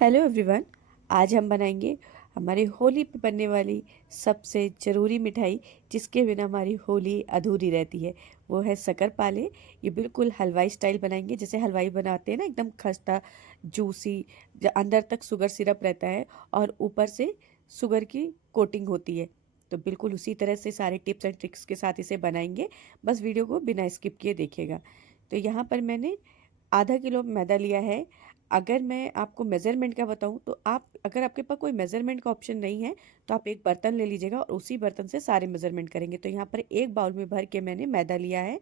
Hello everyone. आज हम बनाएंगे हमारी होली पे बनने वाली सबसे ज़रूरी मिठाई, जिसके बिना हमारी होली अधूरी रहती है। वो है शक्करपारे। ये बिल्कुल हलवाई स्टाइल बनाएंगे, जैसे हलवाई बनाते हैं ना, एकदम खस्ता जूसी, अंदर तक शुगर सिरप रहता है और ऊपर से शुगर की कोटिंग होती है। तो बिल्कुल उसी तरह से सारे टिप्स एंड ट्रिक्स के साथ इसे बनाएंगे। बस वीडियो को बिना स्किप किए देखिएगा। तो यहाँ पर मैंने आधा किलो मैदा लिया है। अगर मैं आपको मेज़रमेंट का बताऊं तो आप, अगर आपके पास कोई मेज़रमेंट का ऑप्शन नहीं है, तो आप एक बर्तन ले लीजिएगा और उसी बर्तन से सारे मेज़रमेंट करेंगे। तो यहाँ पर एक बाउल में भर के मैंने मैदा लिया है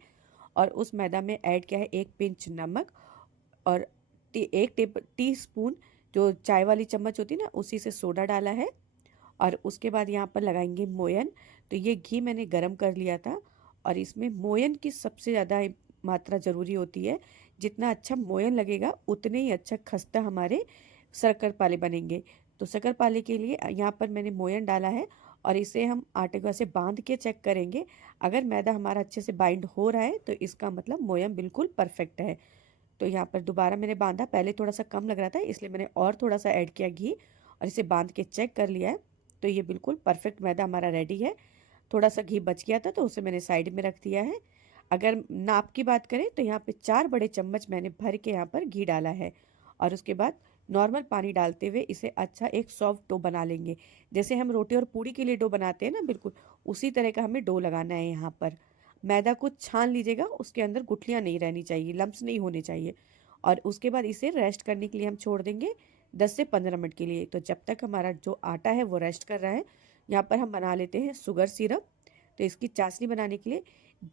और उस मैदा में ऐड किया है एक पिंच नमक और एक टी स्पून जो चाय वाली चम्मच होती है ना, उसी से सोडा डाला है। और उसके बाद यहाँ पर लगाएंगे मोयन। तो ये घी मैंने गरम कर लिया था और इसमें मोयन की सबसे ज़्यादा मात्रा ज़रूरी होती है। जितना अच्छा मोयन लगेगा उतने ही अच्छा खस्ता हमारे शक्करपारे बनेंगे। तो शक्करपारे के लिए यहाँ पर मैंने मोयन डाला है और इसे हम आटे को ऐसे बांध के चेक करेंगे। अगर मैदा हमारा अच्छे से बाइंड हो रहा है तो इसका मतलब मोयन बिल्कुल परफेक्ट है। तो यहाँ पर दोबारा मैंने बांधा, पहले थोड़ा सा कम लग रहा था इसलिए मैंने और थोड़ा सा ऐड किया घी और इसे बांध के चेक कर लिया है। तो ये बिल्कुल परफेक्ट मैदा हमारा रेडी है। थोड़ा सा घी बच गया था तो उसे मैंने साइड में रख दिया है। अगर नाप की बात करें तो यहाँ पे 4 बड़े चम्मच मैंने भर के यहाँ पर घी डाला है और उसके बाद नॉर्मल पानी डालते हुए इसे अच्छा एक सॉफ्ट डो बना लेंगे। जैसे हम रोटी और पूड़ी के लिए डो बनाते हैं ना, बिल्कुल उसी तरह का हमें डो लगाना है। यहाँ पर मैदा को छान लीजिएगा, उसके अंदर गुठलियाँ नहीं रहनी चाहिए, लम्स नहीं होने चाहिए। और उसके बाद इसे रेस्ट करने के लिए हम छोड़ देंगे 10 से 15 मिनट के लिए। तो जब तक हमारा जो आटा है वो रेस्ट कर रहा है, यहाँ पर हम बना लेते हैं शुगर सिरप। तो इसकी चाशनी बनाने के लिए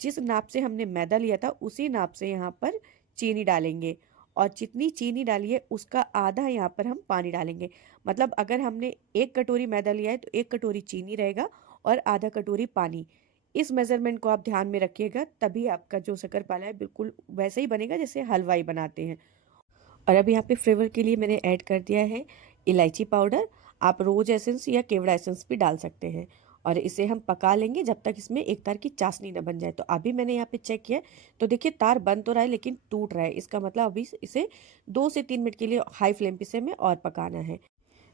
जिस नाप से हमने मैदा लिया था उसी नाप से यहाँ पर चीनी डालेंगे और जितनी चीनी डालिए उसका आधा यहाँ पर हम पानी डालेंगे। मतलब अगर हमने 1 कटोरी मैदा लिया है तो 1 कटोरी चीनी रहेगा और आधा कटोरी पानी। इस मेजरमेंट को आप ध्यान में रखिएगा, तभी आपका जो शक्करपारा है बिल्कुल वैसे ही बनेगा जैसे हलवाई बनाते हैं। और अब यहाँ पे फ्लेवर के लिए मैंने ऐड कर दिया है इलायची पाउडर। आप रोज एसेंस या केवड़ा एसेंस भी डाल सकते हैं और इसे हम पका लेंगे जब तक इसमें एक तार की चाशनी न बन जाए। तो अभी मैंने यहाँ पे चेक किया, तो देखिए तार बन तो रहा है लेकिन टूट रहा है। इसका मतलब अभी इसे 2 से 3 मिनट के लिए हाई फ्लेम पे से हमें और पकाना है।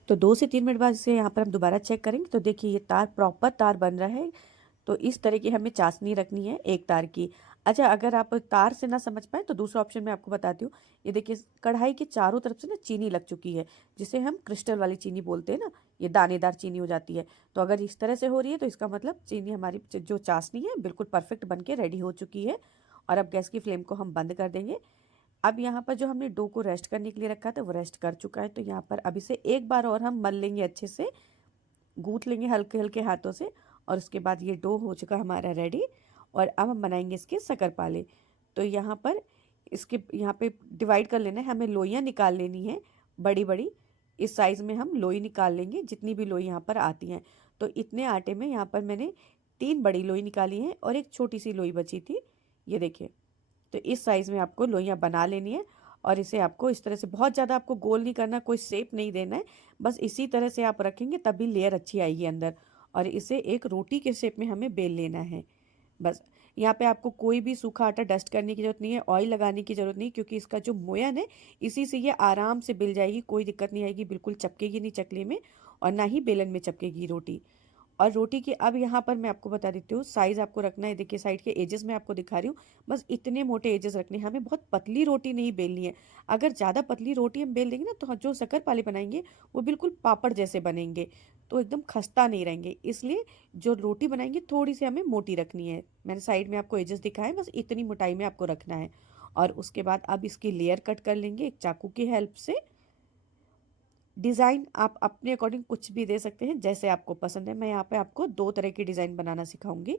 तो 2 से 3 मिनट बाद इसे यहाँ पर हम दोबारा चेक करेंगे तो देखिए ये तार प्रॉपर तार बन रहा है। तो इस तरह की हमें चाशनी रखनी है एक तार की। अच्छा, अगर आप तार से ना समझ पाए तो दूसरा ऑप्शन मैं आपको बताती हूँ। ये देखिए कढ़ाई के चारों तरफ से ना चीनी लग चुकी है, जिसे हम क्रिस्टल वाली चीनी बोलते हैं ना, ये दानेदार चीनी हो जाती है। तो अगर इस तरह से हो रही है तो इसका मतलब चीनी हमारी जो चाशनी है बिल्कुल परफेक्ट बन के रेडी हो चुकी है। और अब गैस की फ्लेम को हम बंद कर देंगे। अब यहाँ पर जो हमने डो को रेस्ट करने के लिए रखा था वो रेस्ट कर चुका है। तो यहाँ पर अब इसे एक बार और हम मल लेंगे, अच्छे से गूंथ लेंगे हल्के हल्के हाथों से। और उसके बाद ये डो हो चुका हमारा रेडी। और अब हम बनाएंगे इसके शक्करपारे। तो यहाँ पर इसके यहाँ पे डिवाइड कर लेना है, हमें लोइयाँ निकाल लेनी है बड़ी बड़ी। इस साइज़ में हम लोई निकाल लेंगे, जितनी भी लोई यहाँ पर आती हैं। तो इतने आटे में यहाँ पर मैंने 3 बड़ी लोई निकाली हैं और एक छोटी सी लोई बची थी, ये देखिए। तो इस साइज़ में आपको लोइयाँ बना लेनी है और इसे आपको इस तरह से, बहुत ज़्यादा आपको गोल नहीं करना, कोई शेप नहीं देना है। बस इसी तरह से आप रखेंगे तभी लेयर अच्छी आएगी अंदर। और इसे एक रोटी के शेप में हमें बेल लेना है। बस यहाँ पे आपको कोई भी सूखा आटा डस्ट करने की ज़रूरत नहीं है, ऑयल लगाने की ज़रूरत नहीं, क्योंकि इसका जो मोयन है इसी से ये आराम से बिल जाएगी, कोई दिक्कत नहीं आएगी, बिल्कुल चपकेगी नहीं चकले में और ना ही बेलन में चपकेगी रोटी। और रोटी की अब यहाँ पर मैं आपको बता देती हूँ साइज़ आपको रखना है। देखिए साइड के एजेस में आपको दिखा रही हूँ, बस इतने मोटे एजेस रखने हैं, हमें बहुत पतली रोटी नहीं बेलनी है। अगर ज़्यादा पतली रोटी हम बेल देंगे ना तो जो शक्करपारे बनाएंगे वो बिल्कुल पापड़ जैसे बनेंगे, तो एकदम खस्ता नहीं रहेंगे। इसलिए जो रोटी बनाएंगे थोड़ी सी हमें मोटी रखनी है। मैंने साइड में आपको एजेस दिखाए, बस इतनी मोटाई में आपको रखना है। और उसके बाद अब इसकी लेयर कट कर लेंगे एक चाकू की हेल्प से। डिज़ाइन आप अपने अकॉर्डिंग कुछ भी दे सकते हैं, जैसे आपको पसंद है। मैं यहाँ पे आपको 2 तरह की डिज़ाइन बनाना सिखाऊंगी।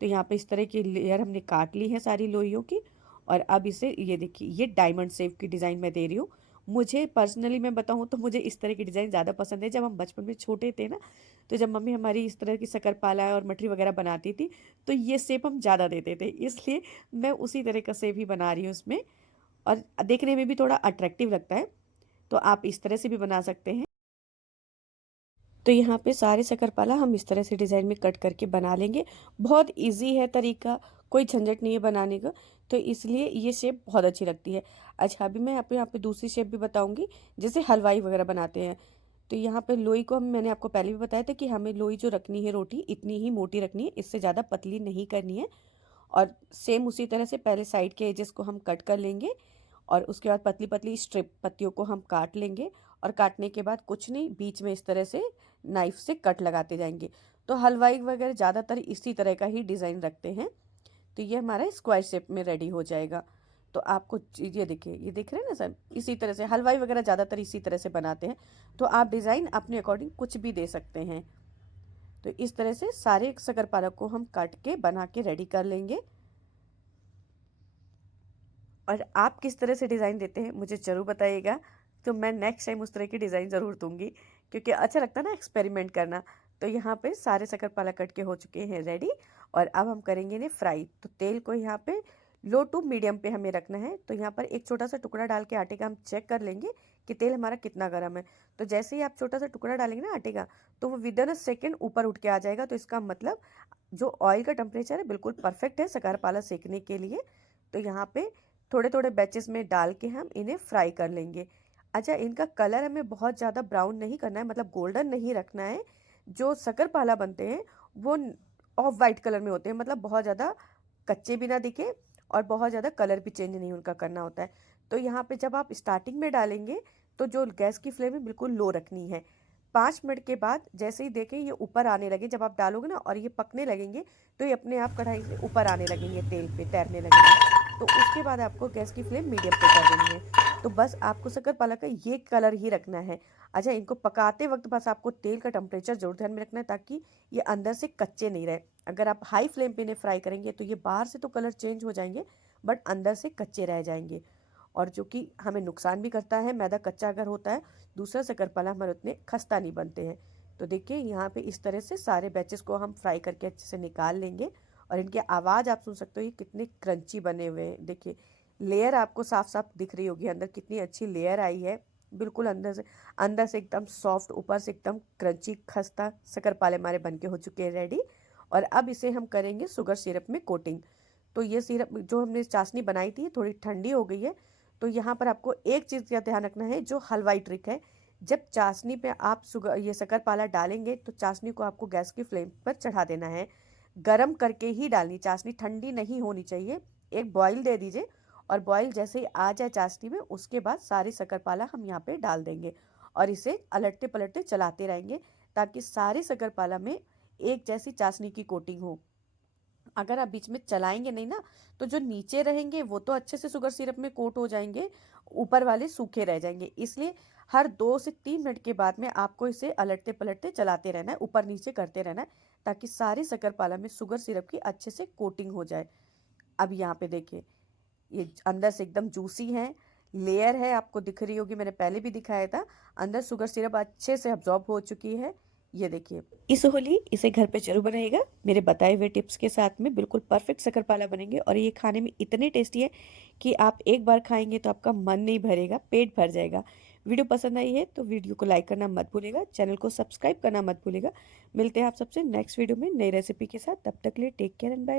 तो यहाँ पे इस तरह की लेयर हमने काट ली है सारी लोइयों की। और अब इसे, ये देखिए ये डायमंड शेप की डिज़ाइन मैं दे रही हूँ। मुझे पर्सनली मैं बताऊँ तो मुझे इस तरह की डिज़ाइन ज़्यादा पसंद है। जब हम बचपन में छोटे थे ना, तो जब मम्मी हमारी इस तरह की शक्करपारा और मठरी वगैरह बनाती थी तो ये शेप हम ज़्यादा देते थे, इसलिए मैं उसी तरह का शेप ही बना रही हूँ इसमें। और देखने में भी थोड़ा अट्रैक्टिव लगता है। तो आप इस तरह से भी बना सकते हैं। तो यहाँ पे सारे शक्करपारा हम इस तरह से डिज़ाइन में कट करके बना लेंगे। बहुत इजी है तरीका, कोई झंझट नहीं है बनाने का। तो इसलिए ये शेप बहुत अच्छी लगती है। अच्छा, अभी मैं आपको यहाँ पे दूसरी शेप भी बताऊंगी, जैसे हलवाई वगैरह बनाते हैं। तो यहाँ पे लोई को मैंने आपको पहले भी बताया था कि हमें लोई जो रखनी है रोटी इतनी ही मोटी रखनी है, इससे ज़्यादा पतली नहीं करनी है। और सेम उसी तरह से पहले साइड के एजेस को हम कट कर लेंगे और उसके बाद पतली पतली स्ट्रिप पत्तियों को हम काट लेंगे। और काटने के बाद कुछ नहीं, बीच में इस तरह से नाइफ से कट लगाते जाएंगे। तो हलवाई वगैरह ज़्यादातर इसी तरह का ही डिज़ाइन रखते हैं। तो ये हमारा स्क्वायर शेप में रेडी हो जाएगा। तो आपको ये देखिए, ये देख रहे हैं ना सर, इसी तरह से हलवाई वगैरह ज़्यादातर इसी तरह से बनाते हैं। तो आप डिज़ाइन अपने अकॉर्डिंग कुछ भी दे सकते हैं। तो इस तरह से सारे शकरपारा को हम काट के बना के रेडी कर लेंगे। और आप किस तरह से डिज़ाइन देते हैं मुझे ज़रूर बताइएगा। तो मैं नेक्स्ट टाइम उस तरह की डिज़ाइन ज़रूर दूंगी, क्योंकि अच्छा लगता है ना एक्सपेरिमेंट करना। तो यहाँ पे सारे शकरपारा कट के हो चुके हैं रेडी। और अब हम करेंगे इन्हें फ्राई। तो तेल को यहाँ पे लो टू मीडियम पे हमें रखना है। तो यहाँ पर एक छोटा सा टुकड़ा डाल के आटे का हम चेक कर लेंगे कि तेल हमारा कितना गर्म है। तो जैसे ही आप छोटा सा टुकड़ा डालेंगे ना आटे का, तो वो विद इन अ सेकेंड ऊपर उठ के आ जाएगा। तो इसका मतलब जो ऑयल का टेम्परेचर है बिल्कुल परफेक्ट है शकरपारा सेकने के लिए। तो यहाँ पे थोड़े थोड़े बैचेस में डाल के हम इन्हें फ्राई कर लेंगे। अच्छा, इनका कलर हमें बहुत ज़्यादा ब्राउन नहीं करना है, मतलब गोल्डन नहीं रखना है। जो शकरपारा बनते हैं वो ऑफ वाइट कलर में होते हैं, मतलब बहुत ज़्यादा कच्चे भी ना दिखे और बहुत ज़्यादा कलर भी चेंज नहीं उनका करना होता है। तो यहाँ पे जब आप स्टार्टिंग में डालेंगे तो जो गैस की फ्लेम है बिल्कुल लो रखनी है। 5 मिनट के बाद जैसे ही देखें ये ऊपर आने लगे, जब आप डालोगे ना और ये पकने लगेंगे, तो ये अपने आप कढ़ाई से ऊपर आने लगेंगे, तेल पे तैरने लगेंगे। तो उसके बाद आपको गैस की फ्लेम मीडियम पे कर देनी है। तो बस आपको शकरपारा का ये कलर ही रखना है। अच्छा, इनको पकाते वक्त बस आपको तेल का टेम्परेचर जरूर ध्यान में रखना है, ताकि ये अंदर से कच्चे नहीं रहे। अगर आप हाई फ्लेम पे इन्हें फ्राई करेंगे तो ये बाहर से तो कलर चेंज हो जाएंगे, बट अंदर से कच्चे रह जाएंगे, और जो कि हमें नुकसान भी करता है। मैदा कच्चा अगर होता है, दूसरा शकरपारा हमारे उतने खस्ता नहीं बनते हैं। तो देखिए यहाँ पे इस तरह से सारे बैचेस को हम फ्राई करके अच्छे से निकाल लेंगे। और इनकी आवाज़ आप सुन सकते हो, ये कितने क्रंची बने हुए हैं। देखिए लेयर आपको साफ साफ दिख रही होगी, अंदर कितनी अच्छी लेयर आई है। बिल्कुल अंदर से एकदम सॉफ्ट, ऊपर से एकदम क्रंची खस्ता शकरपारे हमारे बनके हो चुके हैं रेडी। और अब इसे हम करेंगे शुगर सिरप में कोटिंग। तो ये सिरप जो हमने चाशनी बनाई थी थोड़ी ठंडी हो गई है। तो यहाँ पर आपको एक चीज़ का ध्यान रखना है, जो हलवाई ट्रिक है। जब चाशनी पे आप ये शकरपारा डालेंगे तो चाशनी को आपको गैस की फ्लेम पर चढ़ा देना है। गरम करके ही डालनी, चाशनी ठंडी नहीं होनी चाहिए। एक बॉईल दे दीजिए, और बॉईल जैसे ही आ जाए चाशनी में, उसके बाद सारे शकरपारा हम यहाँ पे डाल देंगे और इसे अलटते पलटते चलाते रहेंगे, ताकि सारे शकरपारा में एक जैसी चाशनी की कोटिंग हो। अगर आप बीच में चलाएंगे नहीं ना, तो जो नीचे रहेंगे वो तो अच्छे से शुगर सिरप में कोट हो जाएंगे, ऊपर वाले सूखे रह जाएंगे। इसलिए हर 2 से 3 मिनट के बाद में आपको इसे अलटते पलटते चलाते रहना है, ऊपर नीचे करते रहना है, ताकि सारे शकरपारा में शुगर सिरप की अच्छे से कोटिंग हो जाए। अब यहाँ पे देखिए, ये अंदर से एकदम जूसी है, लेयर है, आपको दिख रही होगी, मैंने पहले भी दिखाया था। अंदर शुगर सिरप अच्छे से अब्जॉर्ब हो चुकी है। ये देखिए, इस होली इसे घर पे जरूर बनाइएगा मेरे बताए हुए टिप्स के साथ में। बिल्कुल परफेक्ट शकरपारा बनेंगे और ये खाने में इतने टेस्टी है कि आप एक बार खाएंगे तो आपका मन नहीं भरेगा, पेट भर जाएगा। वीडियो पसंद आई है तो वीडियो को लाइक करना मत भूलेगा, चैनल को सब्सक्राइब करना मत भूलेगा। मिलते हैं आप सबसे नेक्स्ट वीडियो में नई रेसिपी के साथ। तब तक के लिए टेक केयर एंड बाय।